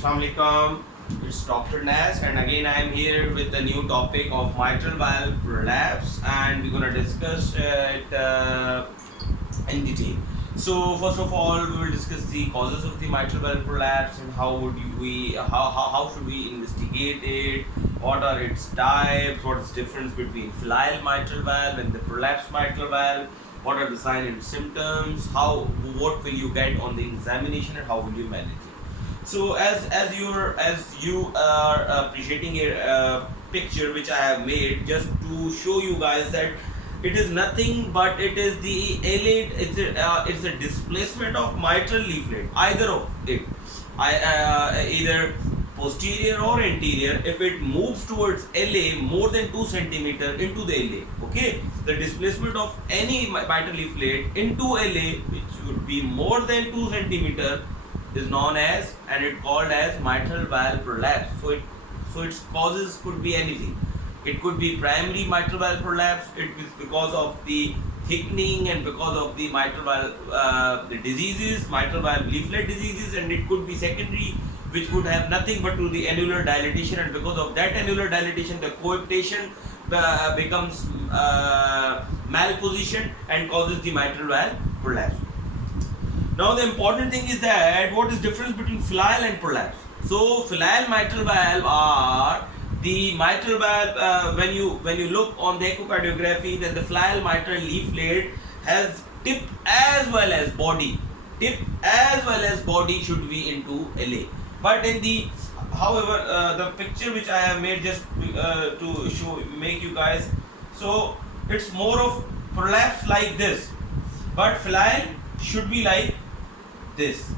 Assalamualaikum. It's Dr. Nas, and again I am here with the new topic of mitral valve prolapse, and we're gonna discuss it in detail. So first of all, we will discuss the causes of the mitral valve prolapse and how should we investigate it, what are its types, what is the difference between filial mitral valve and the prolapsed mitral valve, what are the signs and symptoms, what will you get on the examination, and how will you manage it. So as you are appreciating a picture which I have made just to show you guys that it is nothing but it is the elate. It's a displacement of mitral leaflet, either of it, either posterior or anterior. If it moves towards LA more than 2 centimeter into the LA, okay, the displacement of any mitral leaflet into LA, which would be more than 2 centimeter, is known as, and it called as, mitral valve prolapse. So its causes could be anything. It could be primary mitral valve prolapse. It is because of the thickening and because of the mitral valve the diseases, mitral valve leaflet diseases, and it could be secondary, which would have nothing but to the annular dilatation, and because of that annular dilatation, the coaptation becomes malpositioned and causes the mitral valve prolapse. Now the important thing is that what is difference between filial and prolapse. So filial mitral valve are the mitral valve, when you look on the echocardiography, then the filial mitral leaflet has tip as well as body. Tip as well as body should be into LA. But in the, however, the picture which I have made just to make you guys, so it's more of prolapse like this, but filial should be like this.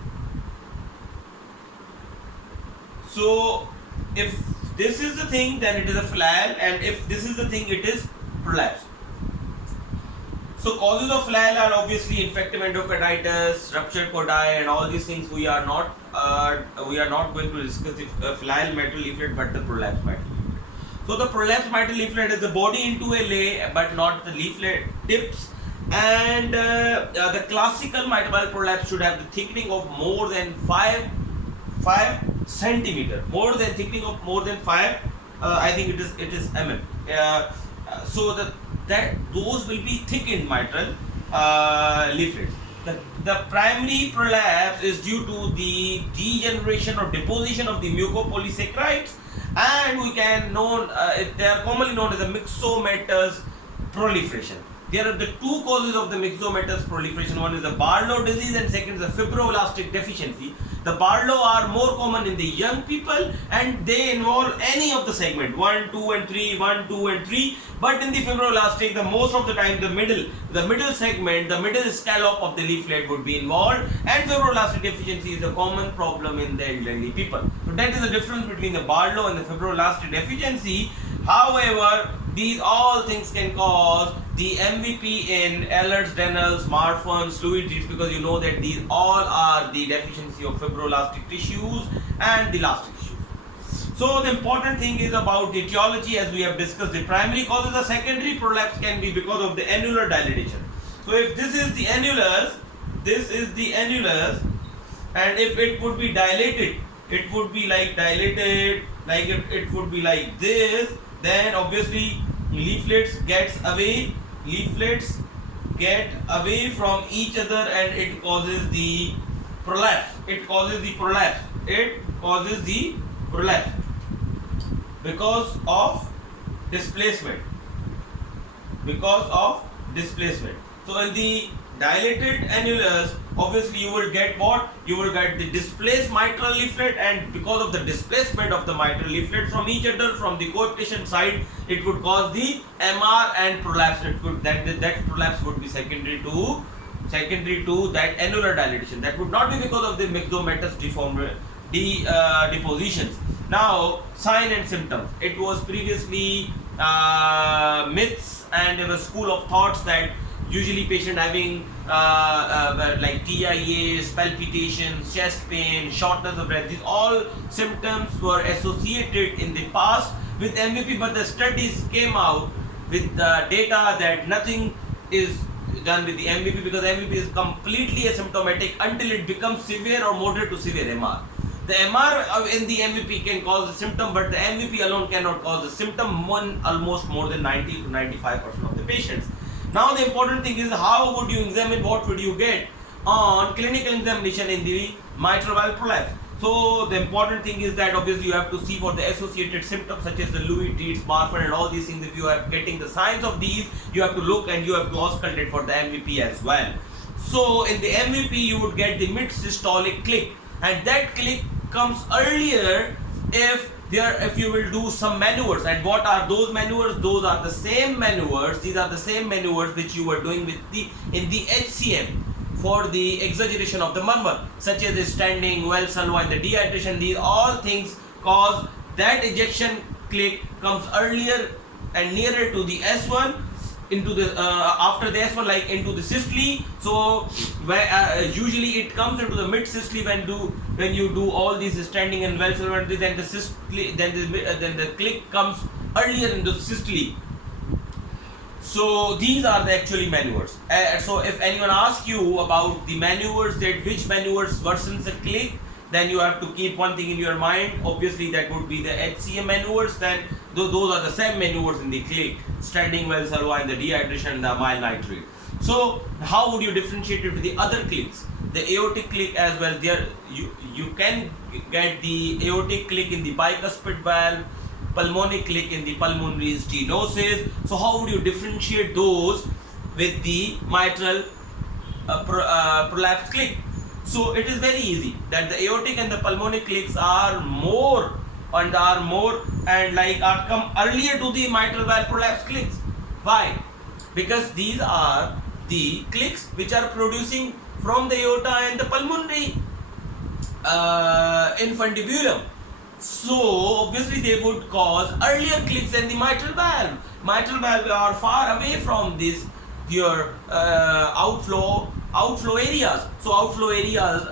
So if this is the thing, then it is a filial, and if this is the thing, it is prolapse. So causes of filial are obviously infective endocarditis, ruptured cordae, and all these things. We are not going to discuss the filial mitral leaflet, but the prolapsed mitral leaflet. So the prolapsed mitral leaflet is the body into LA, but not the leaflet tips. And the classical mitral valve prolapse should have the thickening of more than 5 centimeter, more than thickening of more than 5. I think it is mm. So that those will be thickened mitral leaflets. The primary prolapse is due to the degeneration or deposition of the mucopolysaccharides, and they are commonly known as the myxomatous proliferation. There are the two causes of the myxomatous proliferation. One is the Barlow disease, and second is the fibroblastic deficiency. The Barlow are more common in the young people, and they involve any of the segment 1, 2 and 3, 1, 2 and 3. But in the fibroblastic, the most of the time the middle segment, the middle scallop of the leaflet would be involved, and fibroblastic deficiency is a common problem in the elderly people. So that is the difference between the Barlow and the fibroblastic deficiency. However, these all things can cause the MVP in Ehlers-Danlos, Marfan's, Lewy bodies, because you know that these all are the deficiency of fibroelastic tissues and the elastic tissues. So the important thing is about the etiology, as we have discussed. The primary causes, the secondary prolapse can be because of the annular dilatation. So if this is the annulus, and if it would be dilated, it would be like dilated, like it would be like this, then obviously leaflets get away from each other, and it causes the prolapse. Because of displacement. So in the dilated annulus, obviously you will get what? You will get the displaced mitral leaflet, and because of the displacement of the mitral leaflet from each other, from the coaptation side, it would cause the MR and prolapse. That prolapse would be secondary to that annular dilatation. That would not be because of the myxomatous depositions. Now, sign and symptoms. It was previously myths, and there was school of thoughts that usually patient having like TIAs, palpitations, chest pain, shortness of breath, these all symptoms were associated in the past with MVP, but the studies came out with the data that nothing is done with the MVP, because MVP is completely asymptomatic until it becomes severe or moderate to severe MR. The MR in the MVP can cause the symptom, but the MVP alone cannot cause the symptom in almost more than 90 to 95% of the patients. Now the important thing is how would you examine, what would you get on clinical examination in the mitral valve prolapse. So the important thing is that obviously you have to see for the associated symptoms such as the Louis, Dietz, Marfan and all these things. If you are getting the signs of these, you have to look and you have to auscultate for the MVP as well. So in the MVP you would get the mid systolic click, and that click comes earlier if you will do some maneuvers. And what are those maneuvers? Those are the same maneuvers. These are the same maneuvers which you were doing with in the HCM for the exaggeration of the murmur, such as the standing, Valsalva, and the dehydration. These all things cause that ejection click comes earlier and nearer to the S1 into the after the S1, like into the systole. So usually it comes into the mid systole when you do all these standing and Valsalva, then the systole, then the click comes earlier in the systole. So these are the actually maneuvers. So if anyone asks you about the maneuvers, that which maneuvers worsens the click, then you have to keep one thing in your mind. Obviously that would be the HCM maneuvers. Then those are the same maneuvers in the click: standing, Valsalva, and the dehydration, and the mild nitrate. So how would you differentiate it with the other clicks? The aortic click as well. There you can get the aortic click in the bicuspid valve, pulmonic click in the pulmonary stenosis. So how would you differentiate those with the mitral prolapse click? So it is very easy that the aortic and the pulmonic clicks are more and come earlier to the mitral valve prolapse clicks. Why? Because these are the clicks which are producing from the aorta and the pulmonary infundibulum. So obviously they would cause earlier clicks than the mitral valve. Mitral valve are far away from this your outflow areas. So outflow areas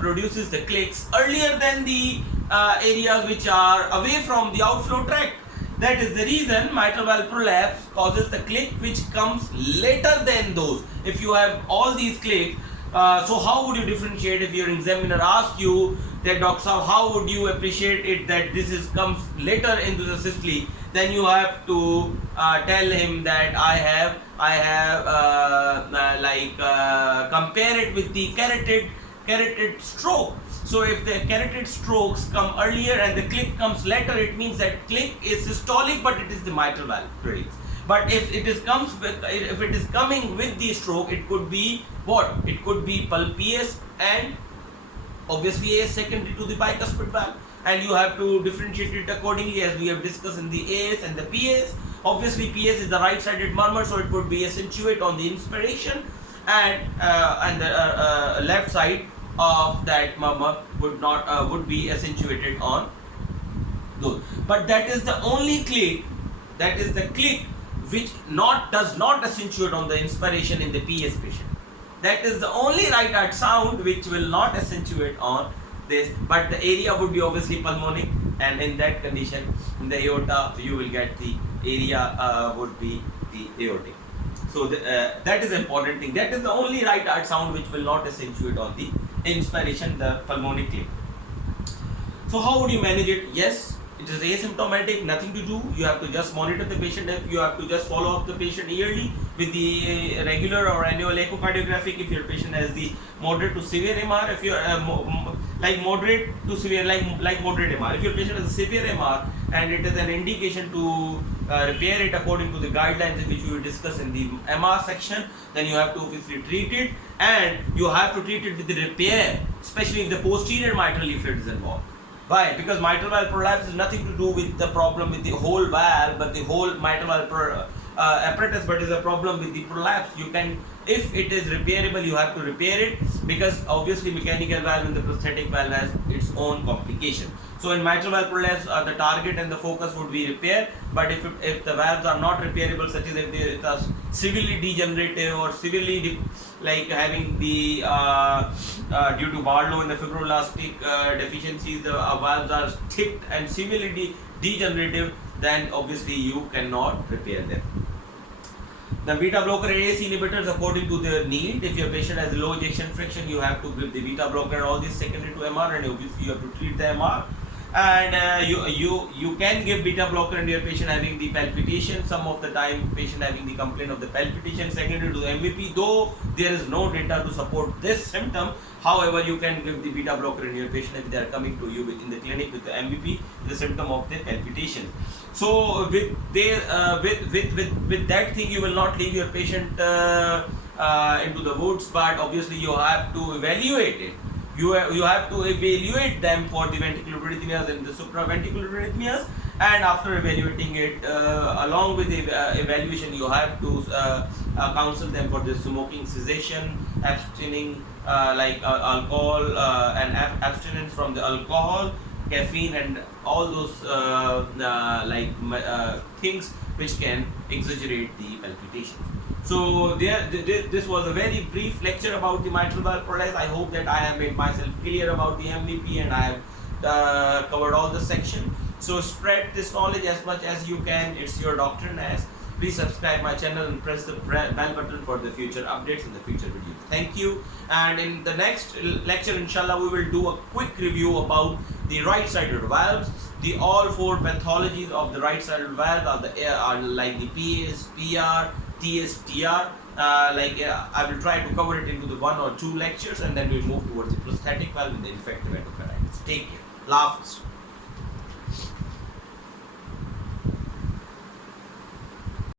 produces the clicks earlier than the areas which are away from the outflow tract. That is the reason mitral valve prolapse causes the click which comes later than those. If you have all these clicks, so how would you differentiate if your examiner asks you that, Doctor, how would you appreciate it that this comes later into the systole? Then you have to tell him that I have compare it with the carotid stroke. So if the carotid strokes come earlier and the click comes later, it means that click is systolic, but it is the mitral valve predicts. But if it is coming with the stroke, it could be what? It could be PS and obviously AS secondary to the bicuspid valve, and you have to differentiate it accordingly as we have discussed in the AS and the PS. Obviously PS is the right-sided murmur, so it would be accentuate on the inspiration, and the left side of that murmur would be accentuated on those. But that is the only click, that is the click which does not accentuate on the inspiration in the PS patient. That is the only right heart sound which will not accentuate on this, but the area would be obviously pulmonic, and in that condition in the aorta you will get the area would be the aortic. So that is the important thing. That is the only right heart sound which will not accentuate on the inspiration, the pulmonic click. So how would you manage it? Yes, it is asymptomatic, nothing to do. You have to just monitor the patient. You have to just follow up the patient yearly with the regular or annual echocardiographic. If your patient has the moderate to severe MR, if you like moderate to severe, like moderate MR. If your patient has a severe MR and it is an indication to repair it according to the guidelines which we will discuss in the MR section, then you have to obviously treat it, and you have to treat it with the repair, especially if the posterior mitral leaflet is involved. Why? Because mitral valve prolapse is nothing to do with the problem with the whole valve, but the whole mitral valve apparatus, but is a problem with the prolapse. You can, if it is repairable, you have to repair it, because obviously mechanical valve and the prosthetic valve has its own complication. So in mitral valve prolapse, the target and the focus would be repair, but if the valves are not repairable, such as if it is severely degenerative or severely like having the due to Barlow and the fibroelastic deficiencies, the valves are thick and severely degenerative, then obviously you cannot repair them. The beta blocker and ACE inhibitors according to their need. If your patient has low ejection fraction, you have to give the beta blocker and all these secondary to MR, and obviously you have to treat the MR. And you can give beta blocker in your patient having the palpitation. Some of the time patient having the complaint of the palpitation secondary to the MVP, though there is no data to support this symptom. However, you can give the beta blocker in your patient if they are coming to you in the clinic with the MVP, the symptom of the palpitation. So with that thing, you will not leave your patient into the woods, but obviously you have to evaluate it. You have to evaluate them for the ventricular arrhythmias and the supraventricular arrhythmias, and after evaluating it, along with the evaluation, you have to counsel them for the smoking cessation, abstaining alcohol and abstinence from the alcohol, caffeine, and all those things which can exaggerate the palpitation. So this was a very brief lecture about the mitral valve prolapse. I hope that I have made myself clear about the MVP, and I have covered all the section. So spread this knowledge as much as you can. It's your Dr. Nas. Please subscribe my channel and press the bell button for the future updates in the future videos. Thank you. And in the next lecture, inshallah, we will do a quick review about the right-sided valves. The all four pathologies of the right-sided valve are like the PS, PR, TS, TR. I will try to cover it into the 1 or 2 lectures, and then we'll move towards the prosthetic valve and the infective endocarditis. Take care. Love.